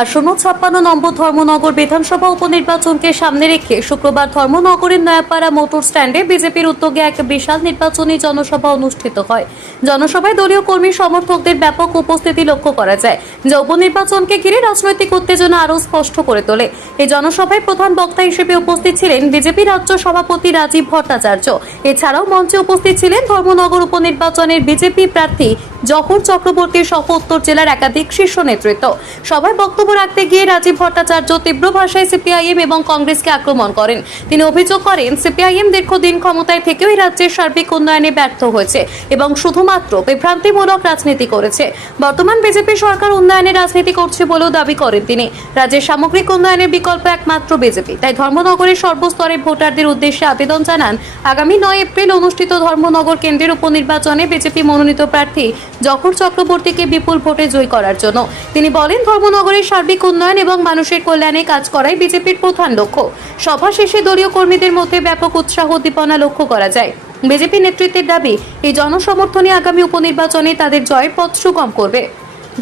আসন্ন 56 নম্বর ধর্মনগর বিধানসভা উপনির্বাচনকে সামনে রেখে শুক্রবার ধর্মনগরের নয়াপাড়া মোটর স্ট্যান্ডে বিজেপির উদ্যোগে এক বিশাল নির্বাচনী জনসভা অনুষ্ঠিত হয়। জনসভায় দলীয় কর্মী সমর্থকদের ব্যাপক উপস্থিতি লক্ষ্য করা যায়, যা উপনির্বাচনকে ঘিরে রাজনৈতিক উত্তেজনা আরও স্পষ্ট করে তোলে। এই জনসভায় প্রধান বক্তা হিসেবে উপস্থিত ছিলেন বিজেপি রাজ্য সভাপতি রাজীব ভট্টাচার্য। এছাড়াও মঞ্চে উপস্থিত ছিলেন ধর্মনগর উপনির্বাচনের বিজেপি প্রার্থী জহর চক্রবর্তী সহ উত্তর জেলার একাধিক শীর্ষ নেতৃত্ব। সভায় বক্তব্য রাখতে গিয়ে রাজীব ভট্টাচার্য তীব্র ভাষায় সিপিআইএম এবং কংগ্রেসকে আক্রমণ করেন। তিনি অভিযোগ করেন, সিপিআইএম দীর্ঘদিন ক্ষমতায় থেকেও এই রাজ্যের সার্বিক উন্নয়নে ব্যর্থ হয়েছে এবং শুধুমাত্র বিভ্রান্তিমূলক রাজনীতি করেছে। বর্তমান বিজেপি সরকার উন্নয়নের রাজনীতি করছে বলেও দাবি করেন তিনি। রাজ্যের সামগ্রিক উন্নয়নের বিকল্প একমাত্র বিজেপি। তাই ধর্মনগরের সর্বস্তরের ভোটারদের উদ্দেশ্যে আবেদন জানান, আগামী 9 এপ্রিল অনুষ্ঠিত ধর্মনগর কেন্দ্রের উপনির্বাচনে বিজেপি মনোনীত প্রার্থী জহর চক্রবর্তীকে বিপুল ভোটে জয়ী করার জন্য। তিনি বলেন, ধর্মনগরের সার্বিক উন্নয়ন এবং মানুষের কল্যাণে কাজ করাই বিজেপির প্রধান লক্ষ্য। সভা শেষে দলীয় কর্মীদের মধ্যে ব্যাপক উৎসাহ উদ্দীপনা লক্ষ্য করা যায়। বিজেপি নেতৃত্বের দাবি, এই জনসমর্থনে আগামী উপনির্বাচনে তাদের জয়ের পথ সুগম করবে।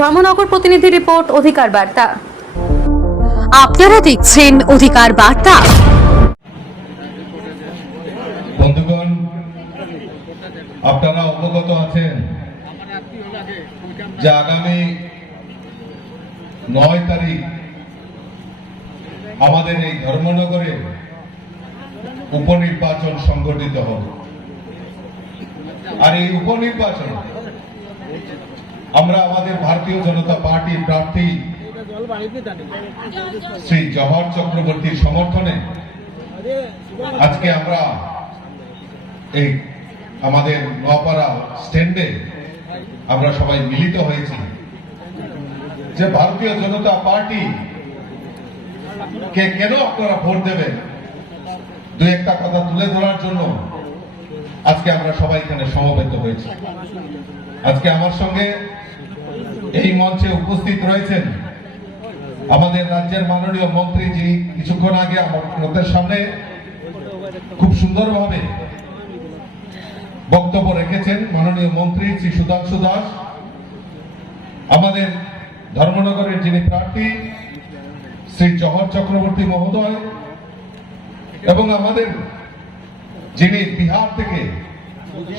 ধর্মনগর প্রতিনিধি রিপোর্ট, অধিকার বার্তা। আপনারা দেখছেন অধিকার বার্তা। বন্ধুগণ, আপনারা অবগত আছেন যে আগামী 9 তারিখ আমাদের এই ধর্মনগরে উপনির্বাচন সংগঠিত হবে। আর এই উপনির্বাচন আমরা আমাদের ভারতীয় জনতা পার্টির প্রার্থী শ্রী জহর চক্রবর্তীর সমর্থনে আজকে আমরা এই আমাদের নয়াপাড়া স্ট্যান্ডে আমরা সবাই মিলিত হয়েছি যে ভারতীয় জনতা পার্টি কে কেন আপনারা ভোট দেবেন, দু একটা কথা তুলে ধরার জন্য আজকে আমরা সবাই এখানে সমবেত হয়েছি। আজকে আমার সঙ্গে এই মঞ্চে উপস্থিত রয়েছেন আমাদের রাজ্যের মাননীয় মন্ত্রী, যিনি কিছুক্ষণ আগে আমাদের সামনে খুব সুন্দরভাবে বক্তব্য রেখেছেন, মাননীয় মন্ত্রী শ্রী সুধাংশু দাস। আমাদের ধর্মনগরের যিনি প্রার্থী শ্রী জহর চক্রবর্তী মহোদয়, এবং আমাদের যিনি বিহার থেকে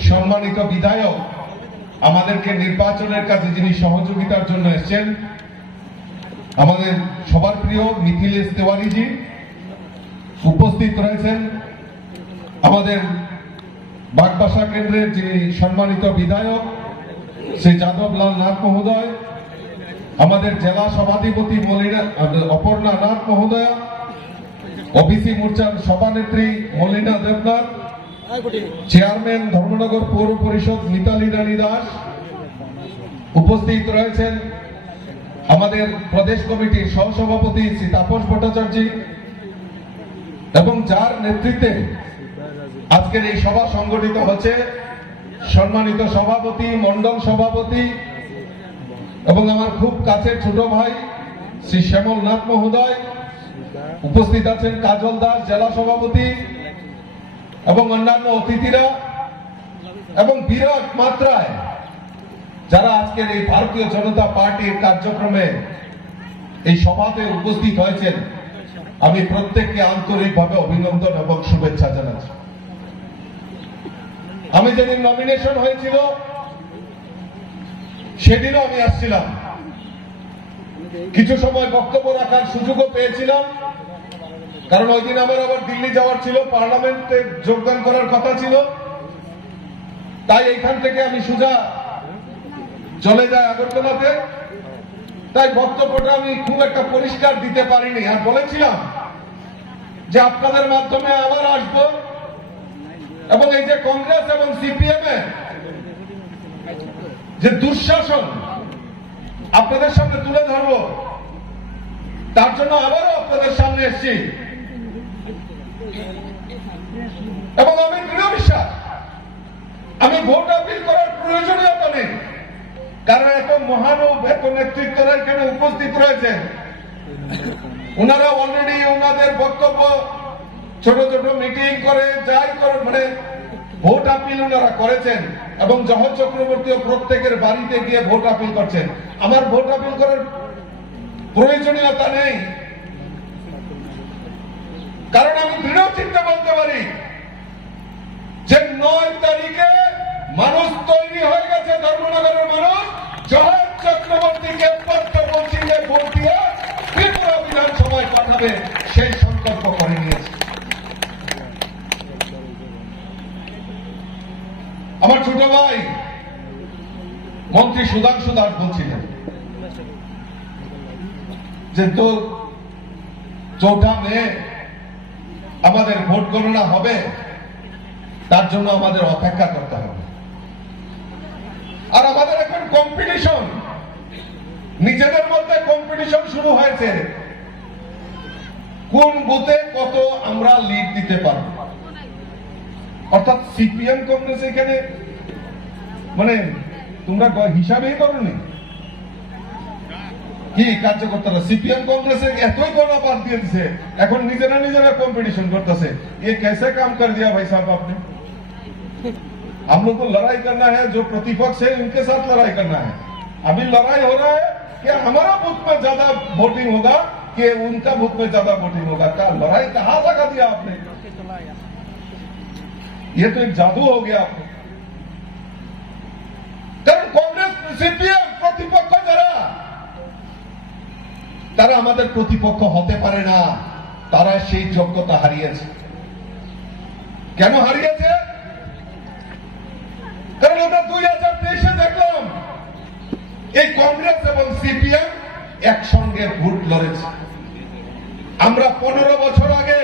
সম্মানিত বিধায়ক, আমাদেরকে নির্বাচনের কাজে যিনি সহযোগিতার জন্য এসেছেন, আমাদের সবার প্রিয় মিথিলেশ তিওয়ারিজি উপস্থিত রয়েছেন। আমাদের বাগবাসা কেন্দ্রের যিনি সম্মানিত বিধায়ক শ্রী যাদবলাল নাথ মহোদয়, আমাদের জেলা সভাধিপতি অপর্ণা নাথ মহোদয়া, ওবিসি মোর্চার সভানেত্রী মলিনা দেবনাথ, চেয়ারম্যান ধর্মনগর পৌর পরিষদ মিতালি রানী দাস, উপস্থিত রয়েছেন আমাদের প্রদেশ কমিটির সহসভাপতি শ্রী তাপস ভট্টাচার্য, এবং যার নেতৃত্বে আজকের এই সভা সংগঠিত হচ্ছে সম্মানিত সভাপতি, মন্ডল সভাপতি এবং আমার খুব কাছের ছোট ভাই শ্রী শ্যামল নাথ মহোদয়, উপস্থিত আছেন কাজল দাস জেলা সভাপতি এবং অন্যান্য অতিথিরা, এবং বিরাট মাত্রায় যারা আজকের এই ভারতীয় জনতা পার্টির কার্যক্রমে এই সভাতে উপস্থিত হয়েছেন, আমি প্রত্যেককে আন্তরিকভাবে অভিনন্দন এবং শুভেচ্ছা জানাচ্ছি। আমি যেদিন নমিনেশন হয়েছিল সেদিনও আমি আসছিলাম, কিছু সময় বক্তব্য রাখার সুযোগও পেয়েছিলাম, কারণ ওই দিন আমার আবার দিল্লি যাওয়ার ছিল, পার্লামেন্টে যোগদান করার কথা ছিল। তাই এইখান থেকে আমি সোজা চলে যাই আগরতলাতে। তাই বক্তব্যটা আমি খুব একটা পরিষ্কার দিতে পারিনি, আর বলেছিলাম যে আপনাদের মাধ্যমে আবার আসব এবং এই যে কংগ্রেস এবং সিপিএম এর যে দুঃশাসন আপনাদের সামনে তুলে ধরব, তার জন্য আবারও আপনাদের সামনে এসেছি। এবং আমি দৃঢ় বিশ্বাস, আমি ভোট আপিল করার প্রয়োজনীয়তা নেই, কারণ এত মহানুভ, এত নেতৃত্বরা এখানে উপস্থিত রয়েছেন। ওনারা অলরেডি ওনাদের বক্তব্য ছোট ছোট মিটিং করে যাই করে মানে ভোট আপিল ওনারা করেছেন, এবং জহর চক্রবর্তীও প্রত্যেকের বাড়িতে গিয়ে ভোট আপিল করছেন। আমার ভোট আপিল করার প্রয়োজনীয়তা নেই, কারণ আমি দৃঢ় চিন্তা বলতে পারি যে 9 তারিখে মানুষ তৈরি হয়ে গেছে, ধর্মনগরের মানুষ জয় চক্রবর্তীকে পত্র পৌঁছিয়ে ভোট দিয়ে ত্রিপুরা বিধানসভায় পাঠাবে সেই সংকল্প করে নিয়েছে। আমার ছোট ভাই মন্ত্রী সুধাংশু দাস বলছিলেন যে তো 4 মে আমাদের ভোট গণনা হবে, তার জন্য আমাদের অপেক্ষা করতে হবে। আর আমাদের এখন কম্পিটিশন, নিজেদের মধ্যে কম্পিটিশন শুরু হয়েছে, কোন বুথে কত আমরা লিড দিতে পারব। অর্থাৎ সিপিএম কংগ্রেস এখানে মানে তোমরা হিসাবেই করনি কি কার্যকর্তারা, সিপিএম কংগ্রেসে এতই গণনা বাদ দিয়ে দিছে, এখন নিজেরা কম্পিটিशन करते ये कैसे काम कर दिया भाई साहब आपने। हम लोग को लड़ाई करना है, जो प्रतिपक्ष है उनके साथ लड़ाई करना है। अभी लड़ाई हो रहा है कि हमारा बूथ में ज्यादा वोटिंग होगा कि उनका बूथ में ज्यादा वोटिंग होगा। क्या लड़ाई कहां लगा दिया आपने, ये तो एक जादू हो गया आपने। কারণ কংগ্রেস সিপিএম প্রতিপক্ষ যারা, তারা আমাদের প্রতিপক্ষ হতে পারে না, তারা সেই যোগ্যতা হারিয়েছে। কেন হারিয়েছে? কারণ আমরা 2023-এ দেখলাম এই কংগ্রেস এবং সিপিএম একসঙ্গে ভোট লড়েছে। আমরা 15 বছর আগে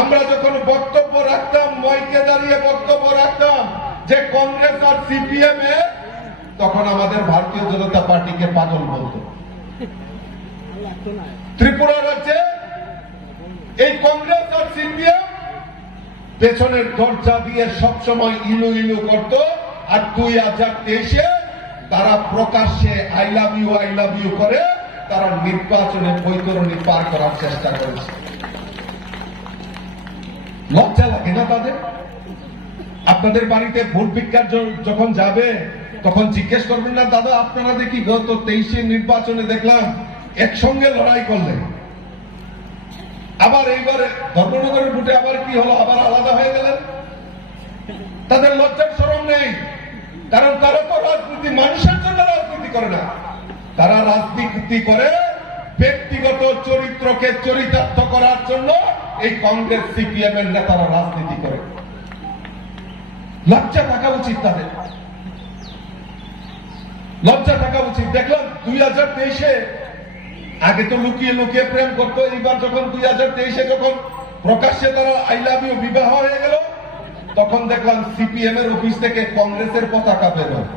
আমরা যখন বক্তব্য রাখতাম, মাইকে দাঁড়িয়ে বক্তব্য রাখতাম যে কংগ্রেস আর সিপিএম এ, তখন আমাদের ভারতীয় জনতা পার্টিকে পাগল বলতো। ত্রিপুরা রাজ্যে এই কংগ্রেস আর সিপিএম পেছনের দরজা দিয়ে সবসময় ইলু ইলু করত, আর 2023-এ তারা প্রকাশ্যে আই লাভ ইউ করে তারা নির্বাচনে বৈতরণী পার করার চেষ্টা করেছে। লজ্জা লাগে না তাদের? আপনাদের বাড়িতে ভোট ভিক্ষার যখন যাবে তখন জিজ্ঞেস করবেন না, দাদা আপনারা দেখি গত 23-এর নির্বাচনে দেখলাম একসঙ্গে লড়াই করলেন, আবার এইবারে ধর্মনগরের ভোটে আবার কি হলো, আবার আলাদা হয়ে গেলেন। তাদের লজ্জার শরম নেই, কারণ তারা তো রাজনীতি মানুষের জন্য রাজনীতি করে না, তারা রাজনীতি করে ব্যক্তিগত চরিত্রকে চরিতার্থ করার জন্য। এই কংগ্রেস সিপিএম এর নেতারা রাজনীতি করে, লজ্জা থাকা উচিত তাদের, লজ্জা থাকা উচিত। দেখলাম 2023-এ আগে তো লুকিয়ে লুকিয়ে প্রেম করতো, এইবার যখন 2023-এ যখন প্রকাশ্যে তারা আই লাভ ইউ বিবাহ হয়ে গেল, তখন দেখলাম সিপিএম এর অফিস থেকে কংগ্রেসের পতাকা বের হয়,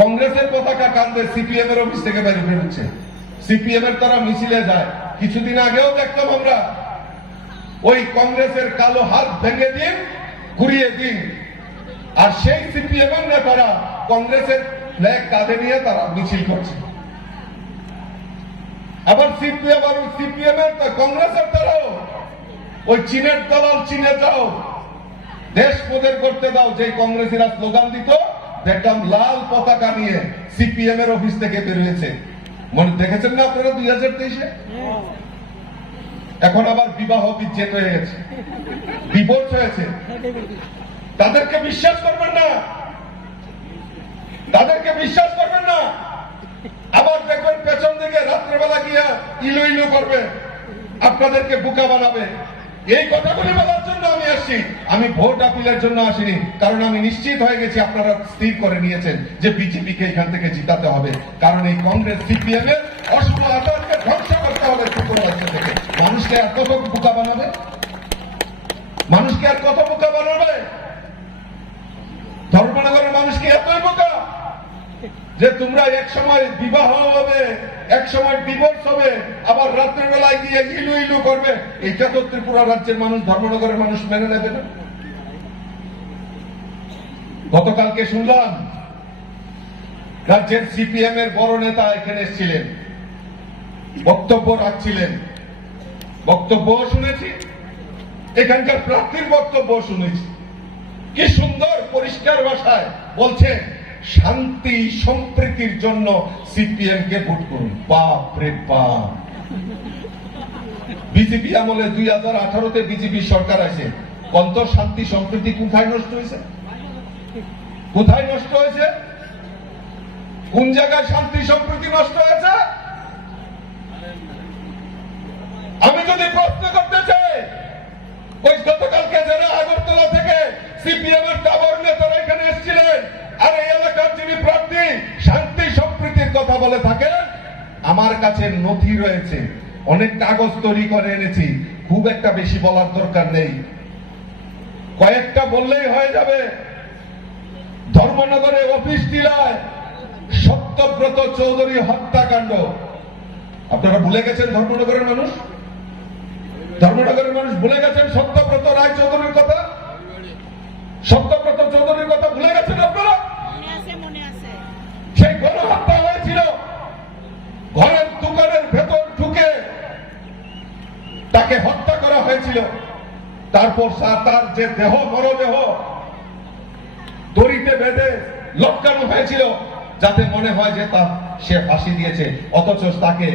কংগ্রেসের পতাকা কাঁদবে, সিপিএম এর অফিস থেকে বের হচ্ছে, সিপিএম এর তারা মিছিলে যায়। কিছুদিন আগেও দেখলাম আমরা ওই কংগ্রেসের কালো হাত ভেঙে দিন, ঘুরিয়ে দিন, আর সেই সিপিএম এর নেতারা কংগ্রেসের ফ্ল্যাগ কাঁধে নিয়ে তারা মিছিল করছে। আবার সিপিএম এর কংগ্রেসের তারাও ওই চীনের দালাল চীনে যাও, দেশ পদের করতে দাও, যে কংগ্রেসীরা স্লোগান দিত দেখলাম লাল পতাকা নিয়ে সিপিএম এর অফিস থেকে বেরিয়েছে। মনে দেখেছেন না আপনারা 2023-এ? এখন আবার বিবাহ বিচ্ছেদ হয়ে গেছে, ডিভোর্স হয়েছে। তাদেরকে বিশ্বাস করবেন না, তাদেরকে বিশ্বাস করবেন না। আবার দেখবেন পেছন দিকে রাত্রেবেলা গিয়া ইলু ইলু করবে, আপনাদেরকে বোকা বানাবে। এই কথাগুলি বলার জন্য আমি আসছি, আমি ভোট আপিলের জন্য আসিনি, কারণ আমি নিশ্চিত হয়ে গেছি আপনারা স্থির করে নিয়েছেন যে বিজেপিকে এখান থেকে জিতাতে হবে, কারণ এই কংগ্রেস সিপিএম এর অশুভ আচরণকে ধ্বংস করতে হবে ত্রিপুরা রাজ্য থেকে। মানুষকে আর কত বোকা বানাবে, মানুষকে আর কত বোকা বানাবে? ধর্মনগরের মানুষকে এতই বোকা যে তোমরা এক সময় বিবাহ হবে, এক সময় ডিভোর্স হবে, আবার রাত্রের বেলায় গিয়ে ইলু ইলু করবে। এটা তো ত্রিপুরা রাজ্যের মানুষ, ধর্মনগরের মানুষ মেনে নেবে না। গতকালকে শুনলাম রাজ্যের সিপিএম এর বড় নেতা এখানে এসেছিলেন, বক্তব্য রাখছিলেন, বক্তব্য শুনেছি, এখানকার প্রার্থীর বক্তব্য শুনেছি। কি সুন্দর পরিষ্কার ভাষায় বলছে শান্তি সম্প্রীতির জন্য সিপিএম কে ভোট করুন। বাপ রে বাপ, বিজেপি আমলে 2018-তে বিজেপি সরকার আছে, কত শান্তি সম্প্রীতি কোথায় নষ্ট হয়েছে? কোথায় নষ্ট হয়েছে? কোন জায়গায় শান্তি সম্প্রীতি নষ্ট হয়েছে? আমি যদি প্রশ্ন করতে চাই, ওই গতকালকে যারা আগরতলা থেকে সিপিএম এর টাবর নেতারা এখানে এসেছিলেন আর এই এলাকার যিনি প্রার্থী শান্তি সম্প্রীতির কথা বলে থাকেন, আমার কাছে নথি রয়েছে, অনেক কাগজ তৈরি করে এনেছি, খুব একটা বেশি বলার দরকার নেই, কয়েকটা বললেই হয়ে যাবে। ধর্মনগরে অফিস টিলায় সত্যব্রত চৌধুরী হত্যাকাণ্ড, আপনারা ভুলে গেছেন? ধর্মনগরের মানুষ ভুলে গেছেন সত্যব্রত রায় চৌধুরীর কথা? সত্যব্রত চৌধুরীর কথা ভুলে গেছেন আপনারা? সেই গণহত্যা হয়েছিল, ঘরের দোকানের ভেতর ঢুকে তাকে হত্যা করা হয়েছিল। তারপর তার যে দেহ, মরদেহ দড়িতে বেঁধে লটকানো হয়েছিল, যাতে মনে হয় যে সে ফাঁসি দিয়েছে, অথচ তাকে